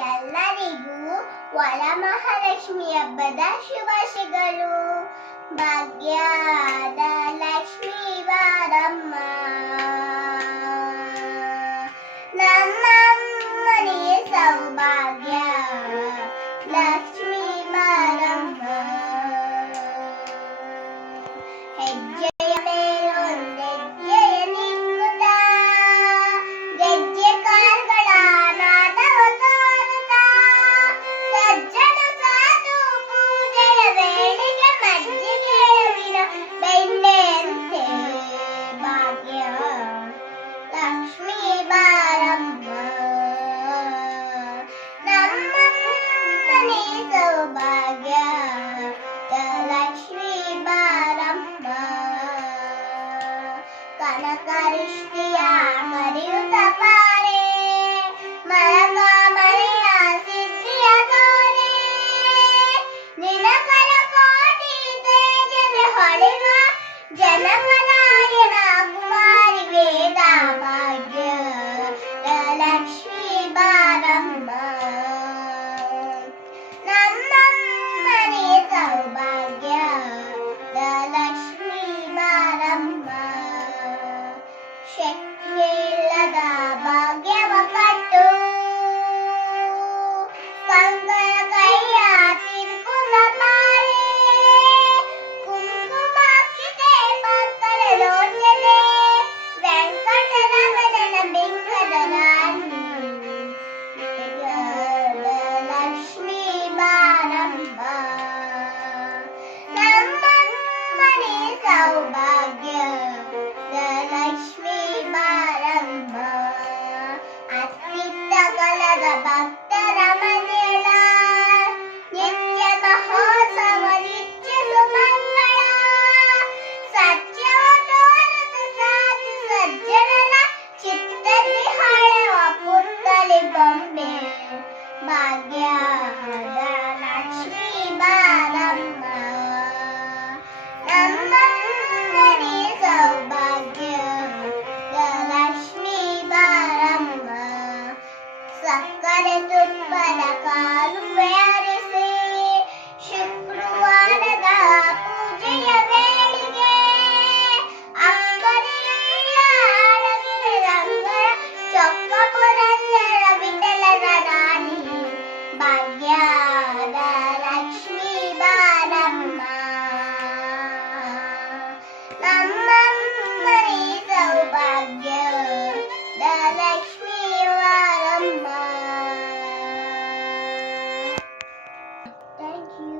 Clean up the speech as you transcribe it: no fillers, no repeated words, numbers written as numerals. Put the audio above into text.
ಎಲ್ಲರಿಗೂ ವರಮಹಾಲಕ್ಷ್ಮಿ ಹಬ್ಬದ ಶುಭಾಶಯಗಳು. ಭಾಗ್ಯದ ಲಕ್ಷ್ಮೀ ಬಾರಮ್ಮ, ನಮ್ಮಮ್ಮನಿಗೆ ಸೌಭಾಗ್ಯ ಲಕ್ಷ್ಮೀ ಬಾರಮ್ಮ. ಹೆಜ್ಜೆಯ ಮೇಲೊಂದೆಜ್ಜೆಯ ನಿಕ್ಕುತ್ತ ಗೆಜ್ಜೆ ಕಾಲ್ಗಳ ನಾದವ ತೋರುತ್ತಾ ಸಜ್ಜನ ಸಾಧು ಪೂಜೆಯ ವೇಳೆಗೆ ಮಜ್ಜಿಗೆಯವಿನ ಬೆಣ್ಣೆಯಂತೆ ಭಾಗ್ಯ ಲಕ್ಷ್ಮೀ ಬಾರಮ್ಮ, ನಮ್ಮಮ್ಮನೇ ಸೌಭಾಗ್ಯ ಲಕ್ಷ್ಮೀ ಬಾರಮ್ಮ. ಕನಕರಿಷ್ಟಿಯ ಕರೆಯುತ್ತ ಪಾರೆ ಮರಕಾಮನೆಯ ಸಿದ್ಧಿಯ ತೋರೆ ನಿನಕರ ಕೋಟಿ ತೇಜದ ಹೊಳೆವ ಜನಮನಾಯನ ಕುಮಾರಿ ವೇದ ಭಾಗ್ಯ ಲಕ್ಷ್ಮೀ ಬಾರಮ್ಮ, ನಮ್ಮಮ್ಮನೇ ಸೌಭಾಗ್ಯ ಲಕ್ಷ್ಮೀ ಬಾರಮ್ಮ. ಶಕ್ತಿಯಿಲ್ಲದ ಭಾಗ್ಯವ ಕಟ್ಟು ಕಂಕಣ ಕೈಯ ತಿರುಗುವ ಮಾರೆ ಕುಂಕುಮಕ್ಕಿದೆ ಮಕ್ಕಳ ಲೋಚನೆ ವೆಂಕಟರಮಣನ ಬಿಂಕದ ರಾಣಿ ಲಕ್ಷ್ಮೀ ಬಾರಮ್ಮ, ನಮ್ಮಮ್ಮನೇ ಸೌಭಾಗ್ಯ ಲಕ್ಷ್ಮೀ ಬಾರಮ್ಮ. ಅತ್ತಿತ್ತ ಕಲದ ಭಕ್ತರ ಮನೆಯ ನಿತ್ಯ ಮಹೋತ್ಸವ ನಿತ್ಯ ಸುಮಂಗಳ ಸತ್ಯವ ತೋರುತ್ತ ಸಾಧು ಸಜ್ಜನರ ಚಿತ್ತದಲ್ಲಿ ಹಾಡುವ ಪುತ್ತಲಿ ಬೊಂಬೆ ಭಾಗ್ಯದ ಲಕ್ಷ್ಮೀ ಬಾರಮ್ಮ, ನಮ್ಮಮ್ಮನೇ ಸೌಭಾಗ್ಯ ಲಕ್ಷ್ಮೀ ಬಾರಮ್ಮ. ಸಕ್ಕರೆ ತುಪ್ಪದ ಕಾಲುವೆ ಅರಿಸಿ ಶುಕ್ರವಾರದ ಪೂಜೆಯ ವೇಳೆಗೆ ಅಂಗಡಿಯ ಅಡಗಿನ ರಂಗರ ಚೊಕ್ಕ ಪುರಂದರ ವಿಠಲನ ರಾಣಿ ಭಾಗ್ಯದ ಲಕ್ಷ್ಮೀ ಬಾರಮ್ಮ, ನಮ್ಮಮ್ಮನೇ ಸೌಭಾಗ್ಯ ಲಕ್ಷ್ಮೀ ಬಾರಮ್ಮ. Thank you.